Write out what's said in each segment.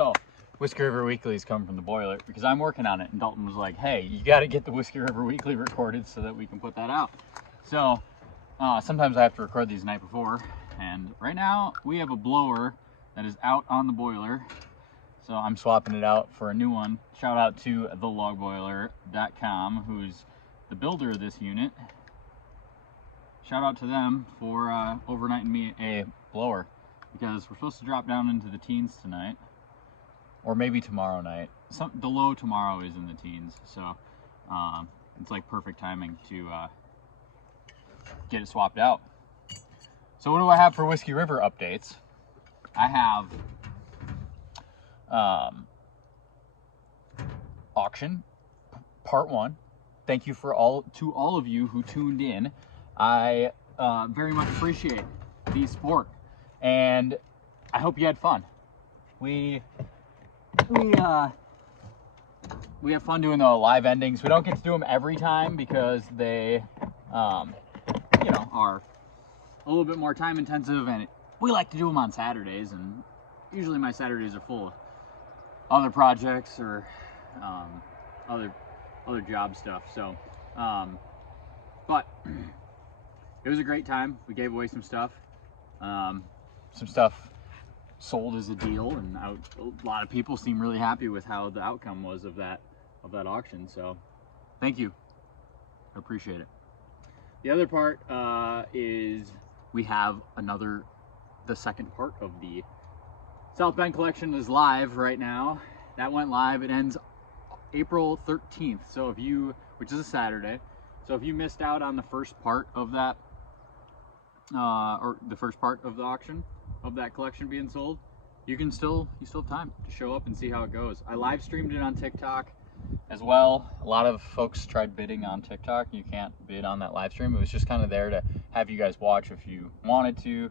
So, Whiskey River Weekly is coming from the boiler because I'm working on it, and Dalton was like, hey, you got to get the Whiskey River Weekly recorded so that we can put that out. So, sometimes I have to record these the night before, and right now we have a blower that is out on the boiler. So I'm swapping it out for a new one. Shout out to thelogboiler.com, who's the builder of this unit. Shout out to them for overnighting me a blower, because we're supposed to drop down into the teens tonight, or maybe tomorrow night. The low tomorrow is in the teens, so it's like perfect timing to get it swapped out. So what do I have for Whiskey River updates? I have auction part 1. Thank you to all of you who tuned in. I very much appreciate the support, and I hope you had fun. We have fun doing the live endings. We don't get to do them every time because they are a little bit more time intensive, and we like to do them on Saturdays, and usually my Saturdays are full of other projects or other job stuff. So but it was a great time. We gave away some stuff. Some stuff sold as a deal, and a lot of people seem really happy with how the outcome was of that auction. So thank you. I appreciate it. The other part is we have the second part of the South Bend collection is live right now. That went live. It ends April 13th. So which is a Saturday. So if you missed out on the first part of that, or the first part of the auction of that collection being sold, you still have time to show up and see how it goes. I live streamed it on TikTok as well. A lot of folks tried bidding on TikTok. You can't bid on that live stream. It was just kind of there to have you guys watch if you wanted to,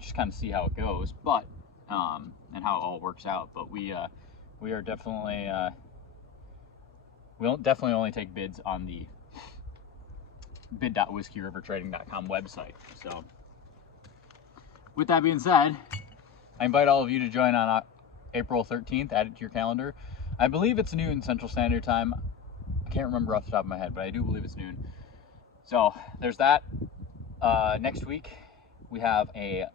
just kind of see how it goes, but and how it all works out. But we are definitely we'll definitely only take bids on the bid.whiskeyrivertrading.com website. So with that being said, I invite all of you to join on April 13th. Add it to your calendar. I believe it's noon Central Standard Time. I can't remember off the top of my head, but I do believe it's noon. So there's that. Next week we have a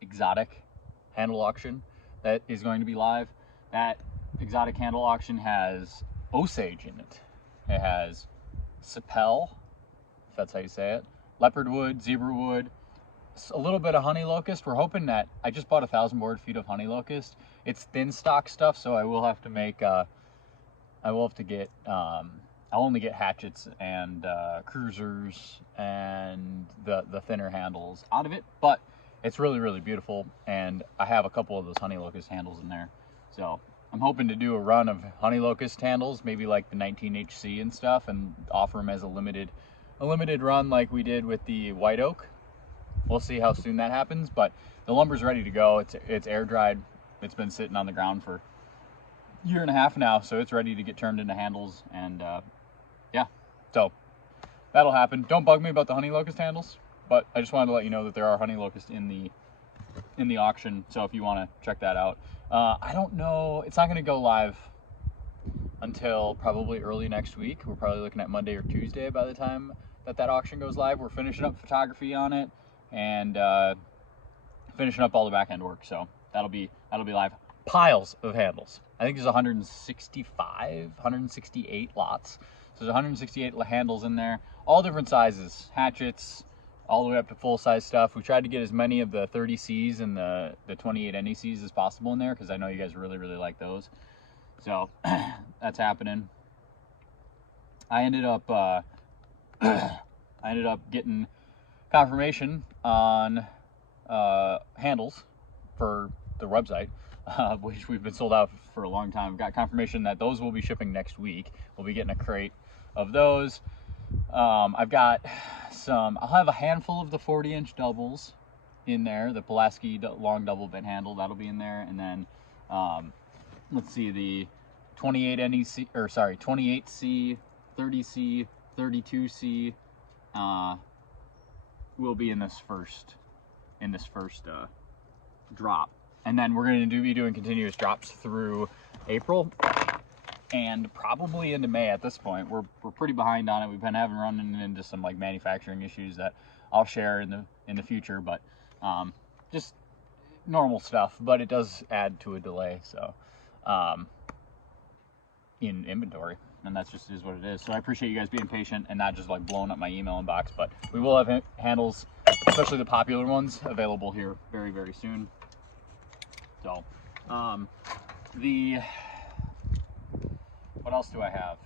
exotic handle auction that is going to be live. That exotic handle auction has Osage in it. It has Sapel, if that's how you say it, leopardwood, zebrawood, a little bit of honey locust. We're hoping that I just bought 1,000 board feet of honey locust. It's thin stock stuff, so I will have to make I'll only get hatchets and cruisers and the thinner handles out of it, but it's really, really beautiful, and I have a couple of those honey locust handles in there. So I'm hoping to do a run of honey locust handles, maybe like the 19HC and stuff, and offer them as a limited run like we did with the white oak. We'll see how soon that happens, but the lumber's ready to go. It's air dried. It's been sitting on the ground for a year and a half now, so it's ready to get turned into handles, and yeah, so that'll happen. Don't bug me about the honey locust handles, but I just wanted to let you know that there are honey locust in the auction, so if you want to check that out. I don't know, it's not going to go live until probably early next week. We're probably looking at Monday or Tuesday by the time that auction goes live. We're finishing up photography on it and finishing up all the back end work, so that'll be live. Piles of handles. I think there's 168 lots. So there's 168 handles in there, all different sizes, hatchets, all the way up to full-size stuff. We tried to get as many of the 30Cs and the 28 NECs as possible in there, because I know you guys really, really like those. So that's happening. I ended up getting confirmation on handles for the website, which we've been sold out for a long time. Got confirmation that those will be shipping next week. We'll be getting a crate of those. I'll have a handful of the 40-inch doubles in there. The Pulaski long double bent handle, that'll be in there. And then, let's see, the 28C, 30C, 32C, will be in this first drop. And then we're going to be doing continuous drops through April and probably into May at this point. We're pretty behind on it. We've been running into some like manufacturing issues that I'll share in the future, but just normal stuff. But it does add to a delay, so in inventory, and that's just is what it is. So I appreciate you guys being patient and not just like blowing up my email inbox. But we will have handles, especially the popular ones, available here very, very soon. So what else do I have?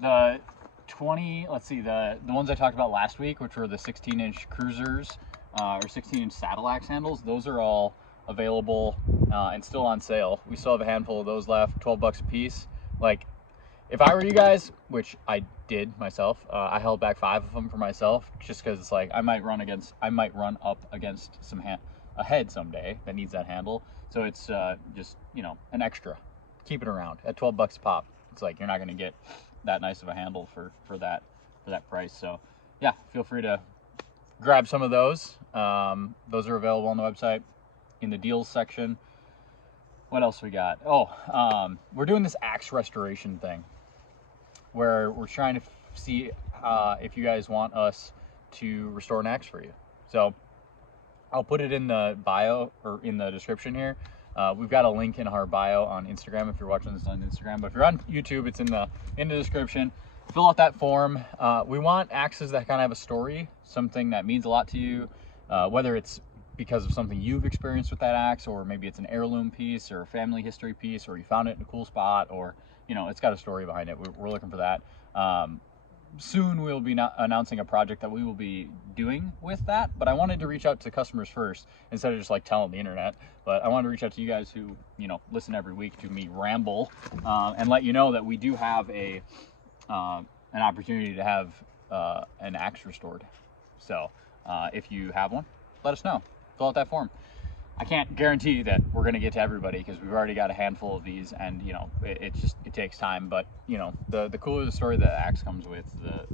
The 20, let's see, the ones I talked about last week, which were the 16-inch cruisers or 16-inch saddle axe handles, those are all available and still on sale. We still have a handful of those left, 12 bucks a piece. Like, if I were you guys, which I did myself, I held back 5 of them for myself, just because it's like I might run up against a head someday that needs that handle. So it's just, you know, an extra. Keep it around at 12 bucks a pop. It's like you're not going to get that nice of a handle for that price. So yeah, feel free to grab some of those. Those are available on the website in the deals section. What else we got? We're doing this axe restoration thing where we're trying to see if you guys want us to restore an axe for you. So I'll put it in the bio or in the description here. We've got a link in our bio on Instagram if you're watching this on Instagram, but if you're on YouTube, it's in the description. Fill out that form. We want axes that kind of have a story, something that means a lot to you, whether it's because of something you've experienced with that axe, or maybe it's an heirloom piece or a family history piece, or you found it in a cool spot, or, you know, it's got a story behind it. We're looking for that. Soon we'll be announcing a project that we will be doing with that, but I wanted to reach out to customers first instead of just like telling the internet. But I wanted to reach out to you guys who, you know, listen every week to me ramble and let you know that we do have an opportunity to have an axe restored. So if you have one, let us know. Fill out that form. I can't guarantee that we're going to get to everybody because we've already got a handful of these, and you know, it takes time. But you know, the cooler the story that axe comes with, the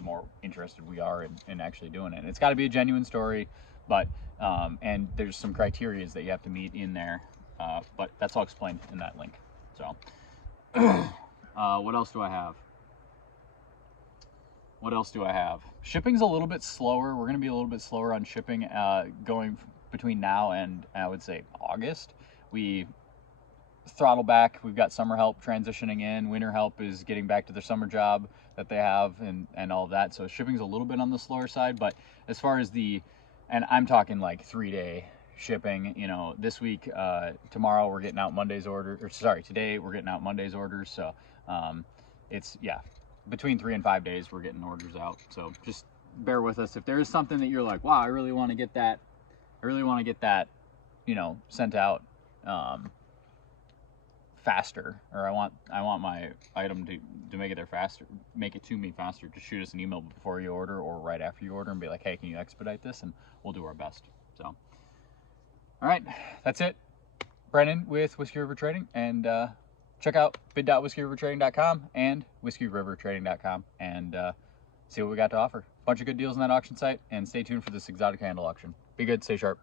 more interested we are in actually doing it. And it's got to be a genuine story, but and there's some criteria that you have to meet in there, but that's all explained in that link. So what else do I have? Shipping's a little bit slower. We're going to be a little bit slower on shipping going between now and I would say August. We throttle back. We've got summer help transitioning in. Winter help is getting back to their summer job that they have and all of that. So shipping's a little bit on the slower side, but as far as and I'm talking like 3-day shipping, you know, this week, tomorrow we're getting out Monday's order, or sorry, today we're getting out Monday's orders. So it's, yeah, between 3 and 5 days we're getting orders out. So just bear with us. If there is something that you're like, wow, I really want to get that, you know, sent out faster, or I want my item to make it there faster, make it to me faster, just shoot us an email before you order or right after you order and be like, hey, can you expedite this? And we'll do our best. So all right, that's it. Brennan with Whiskey River Trading, and check out bid.whiskeyrivertrading.com and whiskeyrivertrading.com and see what we got to offer. Bunch of good deals on that auction site, and stay tuned for this exotic handle auction. Be good, stay sharp.